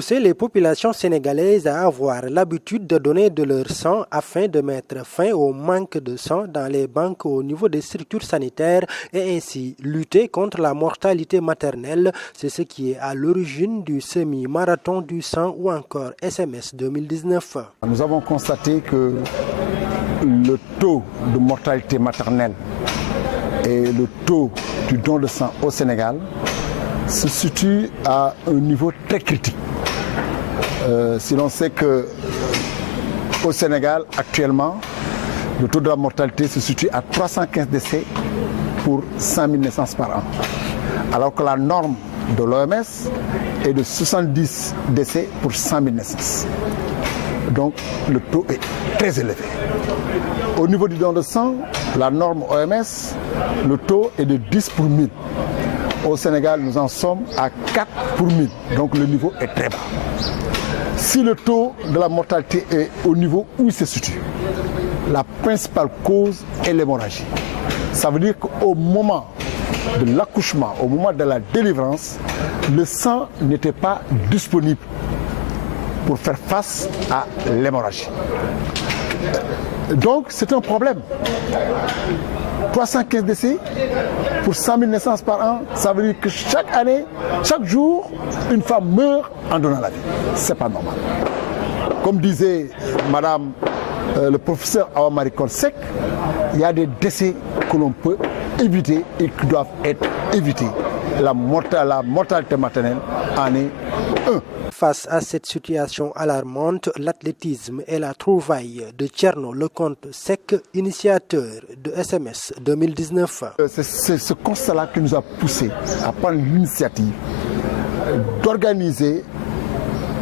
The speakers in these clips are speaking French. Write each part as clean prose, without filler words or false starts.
pousser les populations sénégalaises à avoir l'habitude de donner de leur sang afin de mettre fin au manque de sang dans les banques au niveau des structures sanitaires et ainsi lutter contre la mortalité maternelle. C'est ce qui est à l'origine du semi-marathon du sang ou encore SMS 2019. Nous avons constaté que le taux de mortalité maternelle et le taux du don de sang au Sénégal se situent à un niveau très critique. Si l'on sait qu'au Sénégal, actuellement, le taux de la mortalité se situe à 315 décès pour 100 000 naissances par an, alors que la norme de l'OMS est de 70 décès pour 100 000 naissances. Donc le taux est très élevé. Au niveau du don de sang, la norme OMS, le taux est de 10 pour 1000. Au Sénégal, nous en sommes à 4 pour 1000, donc le niveau est très bas. Si le taux de la mortalité est au niveau où il se situe, la principale cause est l'hémorragie. Ça veut dire qu'au moment de l'accouchement, au moment de la délivrance, le sang n'était pas disponible pour faire face à l'hémorragie. Donc c'est un problème. 315 décès pour 100 000 naissances par an, ça veut dire que chaque année, chaque jour, une femme meurt en donnant la vie. C'est pas normal. Comme disait madame le professeur Awa Marie Coll Seck, il y a des décès que l'on peut éviter et qui doivent être évités. La mortalité maternelle en est un. Face à cette situation alarmante, l'athlétisme est la trouvaille de Thierno Leconte Seck, initiateur de SMS 2019. C'est ce constat-là qui nous a poussé à prendre l'initiative d'organiser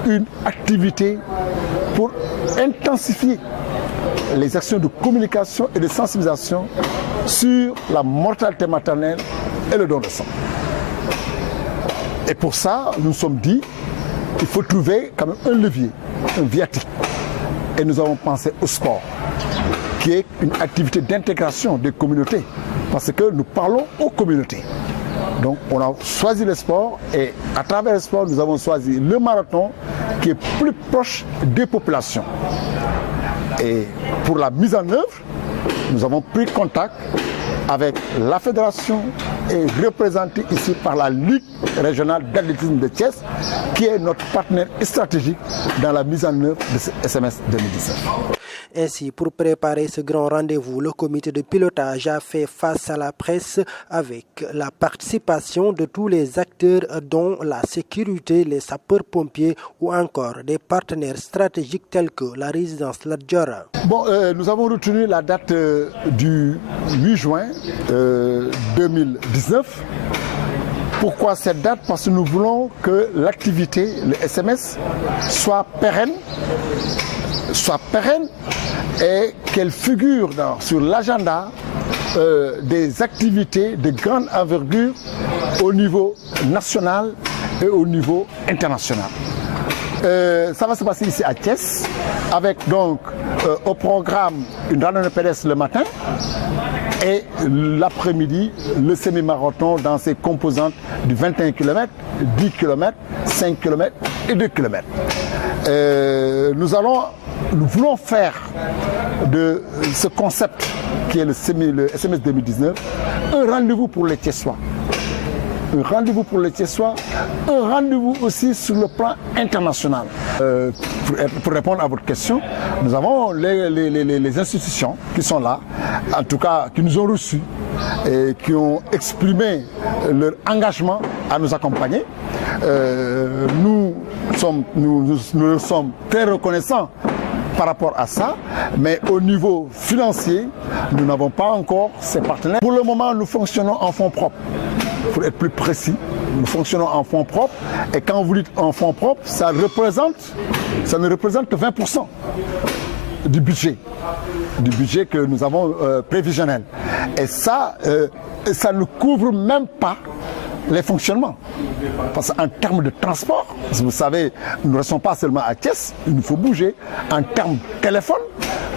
une activité pour intensifier les actions de communication et de sensibilisation sur la mortalité maternelle et le don de sang. Et pour ça, nous nous sommes dit qu'il faut trouver quand même un levier, un viatique. Et nous avons pensé au sport, qui est une activité d'intégration des communautés, parce que nous parlons aux communautés. Donc on a choisi le sport et à travers le sport, nous avons choisi le marathon qui est plus proche des populations. Et pour la mise en œuvre, nous avons pris contact avec la fédération et représenté ici par la Ligue régionale d'athlétisme de Thiès, qui est notre partenaire stratégique dans la mise en œuvre de ce SMS 2017. Ainsi, pour préparer ce grand rendez-vous, le comité de pilotage a fait face à la presse avec la participation de tous les acteurs dont la sécurité, les sapeurs-pompiers ou encore des partenaires stratégiques tels que la résidence Lat Dior. Bon, nous avons retenu la date du 8 juin 2019. Pourquoi cette date? Parce que nous voulons que l'activité, le SMS, soit pérenne et qu'elle figure sur l'agenda des activités de grande envergure au niveau national et au niveau international. Ça va se passer ici à Thiès, avec donc au programme une randonnée pédestre le matin et l'après-midi le semi-marathon dans ses composantes du 21 km, 10 km, 5 km et 2 km. Nous voulons faire de ce concept qui est le SMS 2019 un rendez-vous pour les Thiessois. Un rendez-vous pour les Thiessois, un rendez-vous aussi sur le plan international. Pour répondre à votre question, nous avons les institutions qui sont là, en tout cas qui nous ont reçus et qui ont exprimé leur engagement à nous accompagner. Nous sommes très reconnaissants par rapport à ça, mais au niveau financier, nous n'avons pas encore ces partenaires. Pour le moment, nous fonctionnons en fonds propres. Pour être plus précis, nous fonctionnons en fonds propres et quand vous dites en fonds propres, ça ne représente que 20% du budget que nous avons prévisionnel. Et ça ne couvre même pas les fonctionnements. Parce qu'en termes de transport, vous savez, nous ne restons pas seulement à Thiès, il nous faut bouger. En termes de téléphone,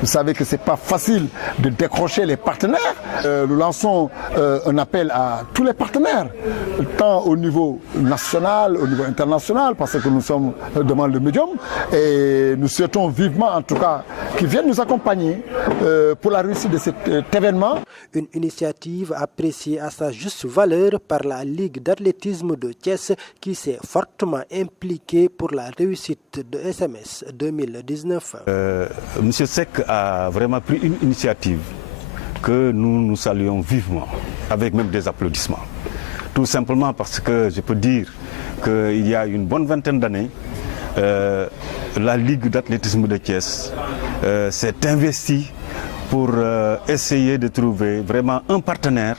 Vous savez que ce n'est pas facile de décrocher les partenaires. Nous lançons un appel à tous les partenaires, tant au niveau national, au niveau international, parce que nous sommes devant le médium. Et nous souhaitons vivement, en tout cas, qu'ils viennent nous accompagner pour la réussite de cet événement. Une initiative appréciée à sa juste valeur par la Ligue d'athlétisme de Thiès, qui s'est fortement impliquée pour la réussite de SMS 2019. Monsieur Seck a vraiment pris une initiative que nous saluons vivement, avec même des applaudissements. Tout simplement parce que je peux dire qu'il y a une bonne vingtaine d'années, la Ligue d'athlétisme de Thiès s'est investie pour essayer de trouver vraiment un partenaire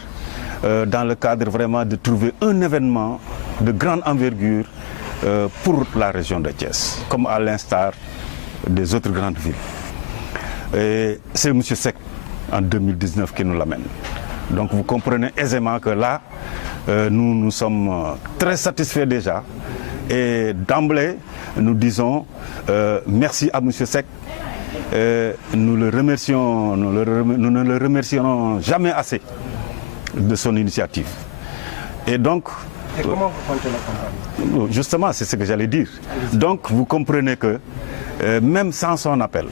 dans le cadre vraiment de trouver un événement de grande envergure pour la région de Thiès, comme à l'instar des autres grandes villes. Et c'est M. Seck en 2019 qui nous l'amène. Donc vous comprenez aisément que là, nous sommes très satisfaits déjà. Et d'emblée, nous disons merci à M. Seck. Nous ne le remercierons jamais assez de son initiative. Et donc... Et comment vous comptez l'accompagner? Justement, c'est ce que j'allais dire. Donc vous comprenez que même sans son appel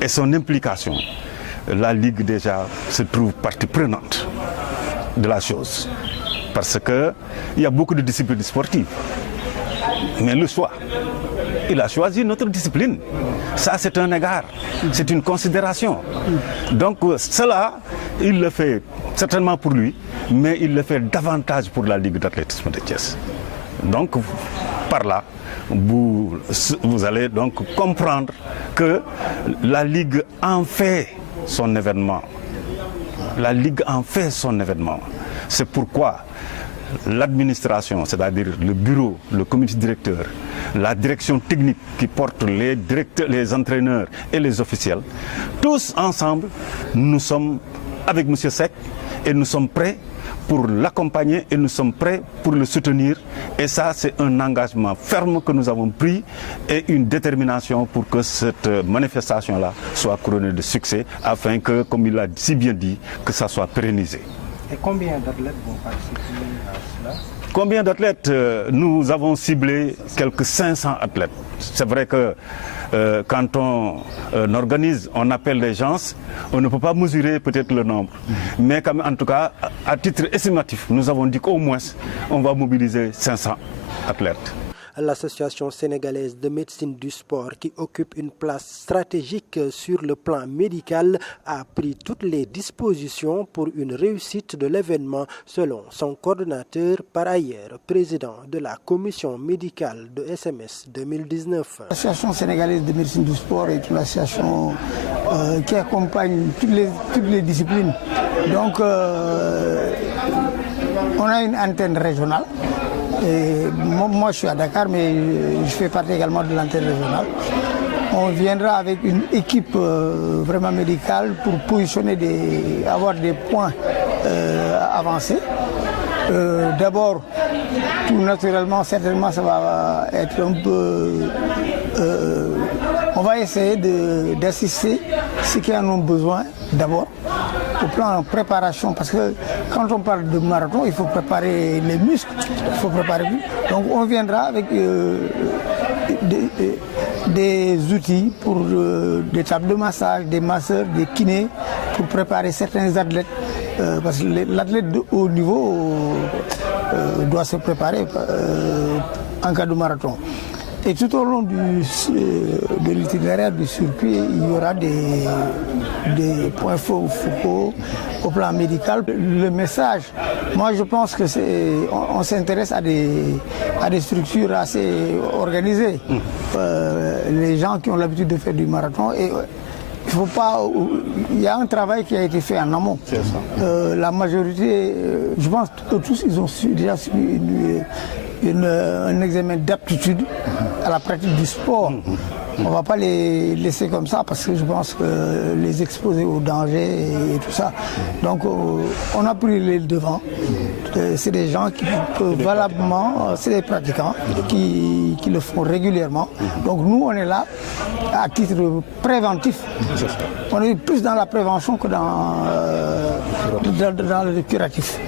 et son implication, la Ligue déjà se trouve partie prenante de la chose. Parce qu'il y a beaucoup de disciplines sportives. Mais le choix, il a choisi notre discipline. Ça, c'est un égard, c'est une considération. Donc cela, il le fait certainement pour lui, mais il le fait davantage pour la Ligue d'athlétisme de Thiès. Donc par là, vous allez donc comprendre que la Ligue en fait son événement. La Ligue en fait son événement. C'est pourquoi l'administration, c'est-à-dire le bureau, le comité directeur, la direction technique qui porte les entraîneurs et les officiels, tous ensemble, nous sommes avec M. Seck et nous sommes prêts pour l'accompagner et nous sommes prêts pour le soutenir. Et ça, c'est un engagement ferme que nous avons pris et une détermination pour que cette manifestation-là soit couronnée de succès afin que, comme il l'a si bien dit, que ça soit pérennisé. Et combien d'athlètes vont participer à cela? Combien d'athlètes? Nous avons ciblé quelques 500 athlètes. C'est vrai que quand on organise, on appelle les gens, on ne peut pas mesurer peut-être le nombre. Mais quand même, en tout cas, à titre estimatif, nous avons dit qu'au moins, on va mobiliser 500 athlètes. L'Association sénégalaise de médecine du sport, qui occupe une place stratégique sur le plan médical, a pris toutes les dispositions pour une réussite de l'événement, selon son coordonnateur, par ailleurs président de la commission médicale de SMS 2019. L'Association sénégalaise de médecine du sport est une association qui accompagne toutes les disciplines. Donc, on a une antenne régionale. Et moi, je suis à Dakar, mais je fais partie également de l'antenne régionale. On viendra avec une équipe vraiment médicale pour positionner, avoir des points avancés. D'abord, tout naturellement, certainement, ça va être un peu... on va essayer d'assister ceux qui en ont besoin d'abord, au plan préparation, parce que quand on parle de marathon, il faut préparer les muscles, il faut préparer. Donc on viendra avec des outils pour des tables de massage, des masseurs, des kinés, pour préparer certains athlètes, parce que l'athlète de haut niveau doit se préparer en cas de marathon. Et tout au long de l'itinéraire du circuit, il y aura des points focaux au plan médical. Le message, moi je pense que on s'intéresse à des structures assez organisées. Les gens qui ont l'habitude de faire du marathon. Et, il y a un travail qui a été fait en amont. La majorité, je pense que tous, ils ont déjà suivi un examen d'aptitude à la pratique du sport. On ne va pas les laisser comme ça parce que je pense que les exposer au danger et tout ça. Donc on a pris les devants. C'est des gens qui peuvent valablement, c'est des pratiquants qui le font régulièrement. Donc nous on est là à titre préventif. On est plus dans la prévention que dans le curatif.